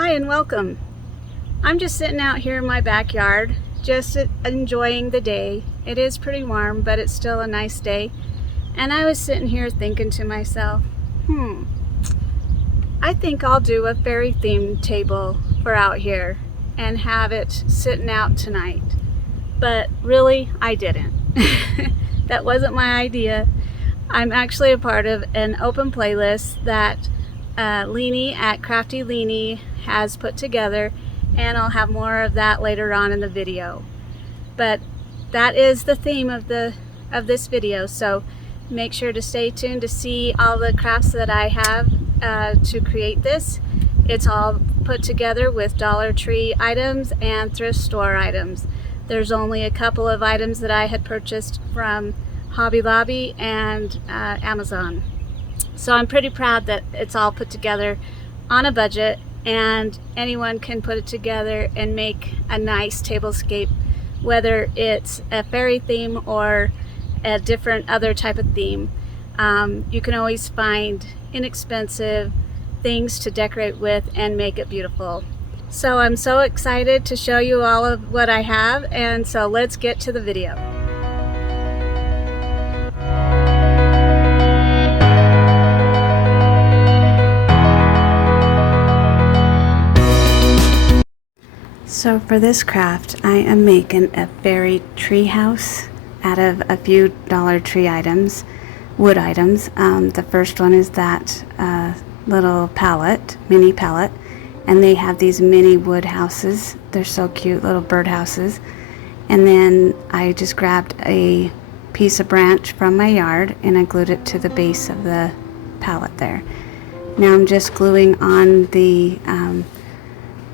Hi and welcome. I'm just sitting out here in my backyard, just enjoying the day. It is pretty warm, but it's still a nice day. And I was sitting here thinking to myself, I think I'll do a fairy themed table for out here and have it sitting out tonight. But really, I didn't. That wasn't my idea. I'm actually a part of an open playlist that Leanie at Crafty Leanie has put together, and I'll have more of that later on in the video. But that is the theme of this video, so make sure to stay tuned to see all the crafts that I have to create this. It's all put together with Dollar Tree items and thrift store items. There's only a couple of items that I had purchased from Hobby Lobby and Amazon. So I'm pretty proud that it's all put together on a budget, and anyone can put it together and make a nice tablescape, whether it's a fairy theme or a different other type of theme. You can always find inexpensive things to decorate with and make it beautiful. So I'm so excited to show you all of what I have, and so let's get to the video. So for this craft, I am making a fairy tree house out of a few Dollar Tree items, wood items. The first one is that little pallet, mini pallet, and they have these mini wood houses. They're so cute, little bird houses. And then I just grabbed a piece of branch from my yard and I glued it to the base of the pallet there. Now I'm just gluing on the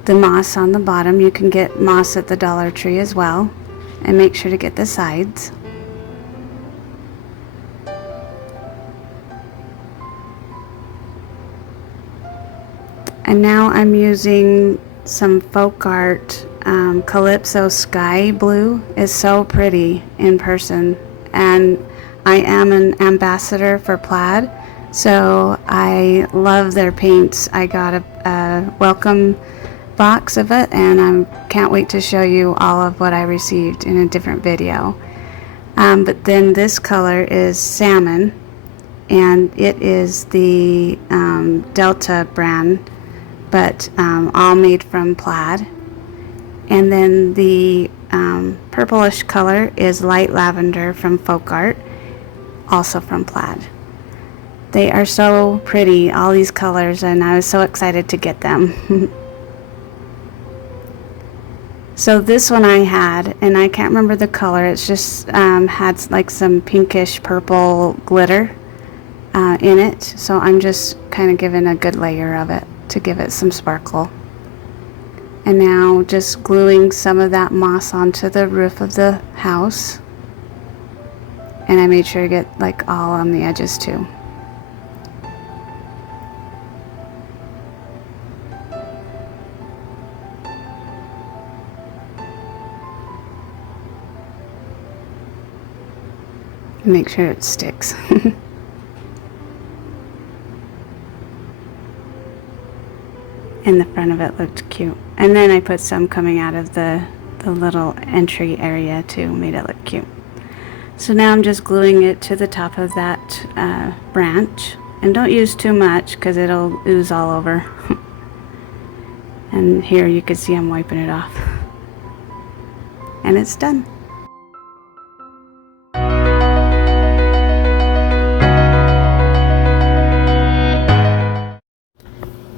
moss on the bottom. You can get moss at the Dollar Tree as well, and make sure to get the sides. And now I'm using some folk art. Calypso Sky Blue is so pretty in person, and I am an ambassador for Plaid, so I love their paints. I got a welcome box of it, and I can't wait to show you all of what I received in a different video. But then this color is salmon, and it is the Delta brand, but all made from Plaid. And then the purplish color is light lavender from folk art, also from Plaid. They are so pretty, all these colors, and I was so excited to get them. So this one I had, and I can't remember the color, it's just had like some pinkish purple glitter in it, so I'm just kind of giving a good layer of it to give it some sparkle. And now just gluing some of that moss onto the roof of the house, and I made sure to get like all on the edges too. Make sure it sticks. And the front of it looked cute. And then I put some coming out of the little entry area too, made it look cute. So now I'm just gluing it to the top of that branch. And don't use too much because it'll ooze all over. And here you can see I'm wiping it off. And it's done.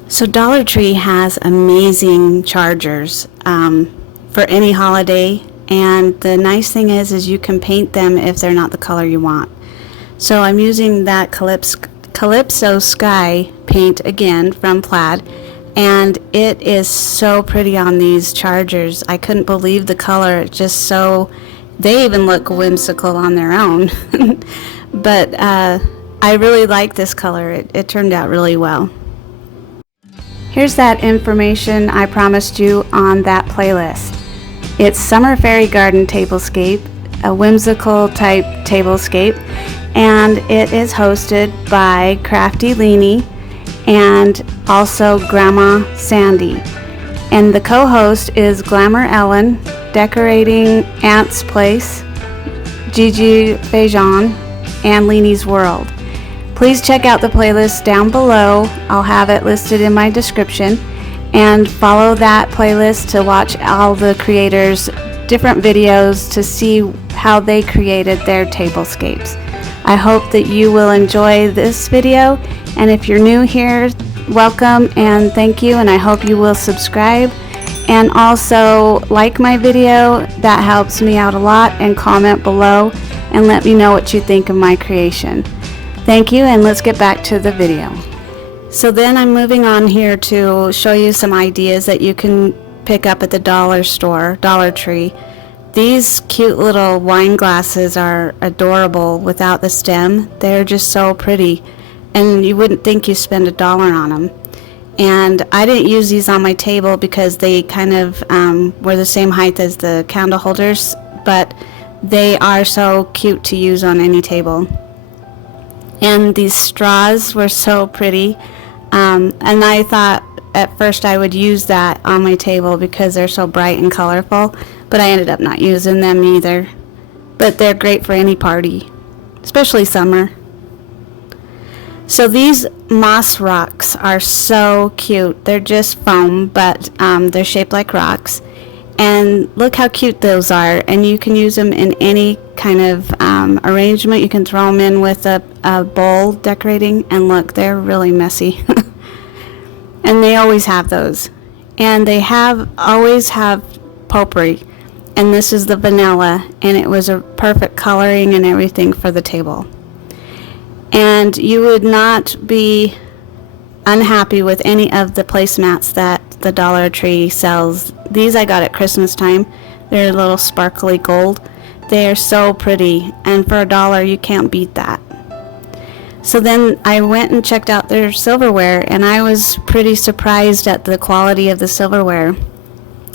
So Dollar Tree has amazing chargers for any holiday, and the nice thing is you can paint them if they're not the color you want. So I'm using that Calypso Sky paint again from Plaid, and it is so pretty on these chargers. I couldn't believe the color. It's just so, they even look whimsical on their own. But I really like this color. It turned out really well. Here's that information I promised you on that playlist. It's Summer Fairy Garden Tablescape, a whimsical type tablescape, and it is hosted by Crafty Leanie and also Grandma Sandy. And the co-host is Glamour Ellen, Decorating Aunt's Place, Gigi Fajon, and Leanie's World. Please check out the playlist down below. I'll have it listed in my description. And follow that playlist to watch all the creators' different videos to see how they created their tablescapes. I hope that you will enjoy this video, and if you're new here, welcome and thank you, and I hope you will subscribe and also like my video. That helps me out a lot, and comment below and let me know what you think of my creation. Thank you, and let's get back to the video. So then I'm moving on here to show you some ideas that you can pick up at the dollar store, Dollar Tree. These cute little wine glasses are adorable without the stem. They're just so pretty, and you wouldn't think you spend $1 on them. And I didn't use these on my table because they kind of were the same height as the candle holders, but they are so cute to use on any table. And these straws were so pretty. And I thought at first I would use that on my table because they're so bright and colorful, but I ended up not using them either. But they're great for any party, especially summer. So these moss rocks are so cute. They're just foam, but they're shaped like rocks. And look how cute those are. And you can use them in any kind of arrangement. You can throw them in with a bowl decorating, and look, they're really messy. And they always have those. And they always have potpourri. And this is the vanilla, and it was a perfect coloring and everything for the table. And you would not be unhappy with any of the placemats that the Dollar Tree sells. These I got at Christmas time. They're a little sparkly gold. They are so pretty, and for $1 you can't beat that. So then I went and checked out their silverware, and I was pretty surprised at the quality of the silverware.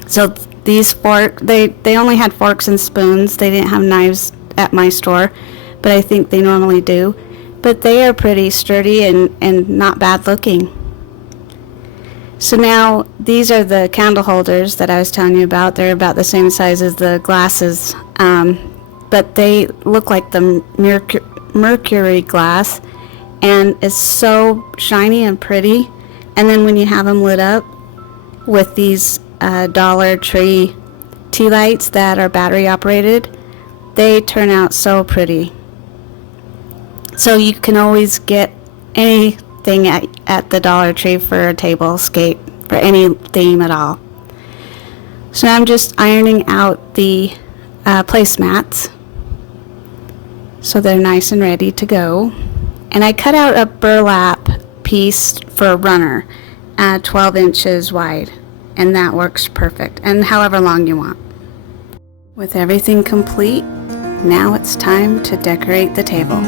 So these they only had forks and spoons. They didn't have knives at my store, but I think they normally do. But they are pretty sturdy and not bad looking. So now these are the candle holders that I was telling you about. They're about the same size as the glasses, but they look like the mercury glass, and it's so shiny and pretty. And then when you have them lit up with these Dollar Tree tea lights that are battery operated, they turn out so pretty. So you can always get anything at the Dollar Tree for a tablescape, for any theme at all. So now I'm just ironing out the placemats so they're nice and ready to go. And I cut out a burlap piece for a runner, 12 inches wide, and that works perfect, and however long you want. With everything complete, now it's time to decorate the table.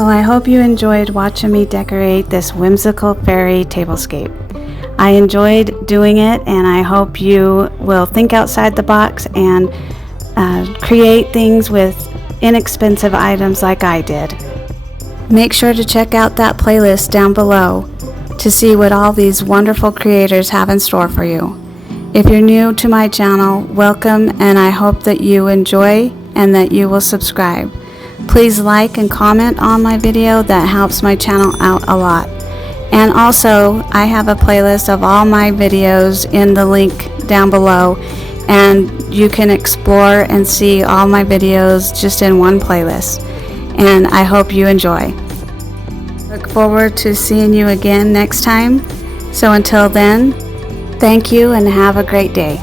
Well, I hope you enjoyed watching me decorate this whimsical fairy tablescape. I enjoyed doing it, and I hope you will think outside the box and create things with inexpensive items like I did. Make sure to check out that playlist down below to see what all these wonderful creators have in store for you. If you're new to my channel, welcome, and I hope that you enjoy and that you will subscribe. Please like and comment on my video. That helps my channel out a lot. And also, I have a playlist of all my videos in the link down below, and you can explore and see all my videos just in one playlist. And I hope you enjoy. Look forward to seeing you again next time. So until then, thank you and have a great day.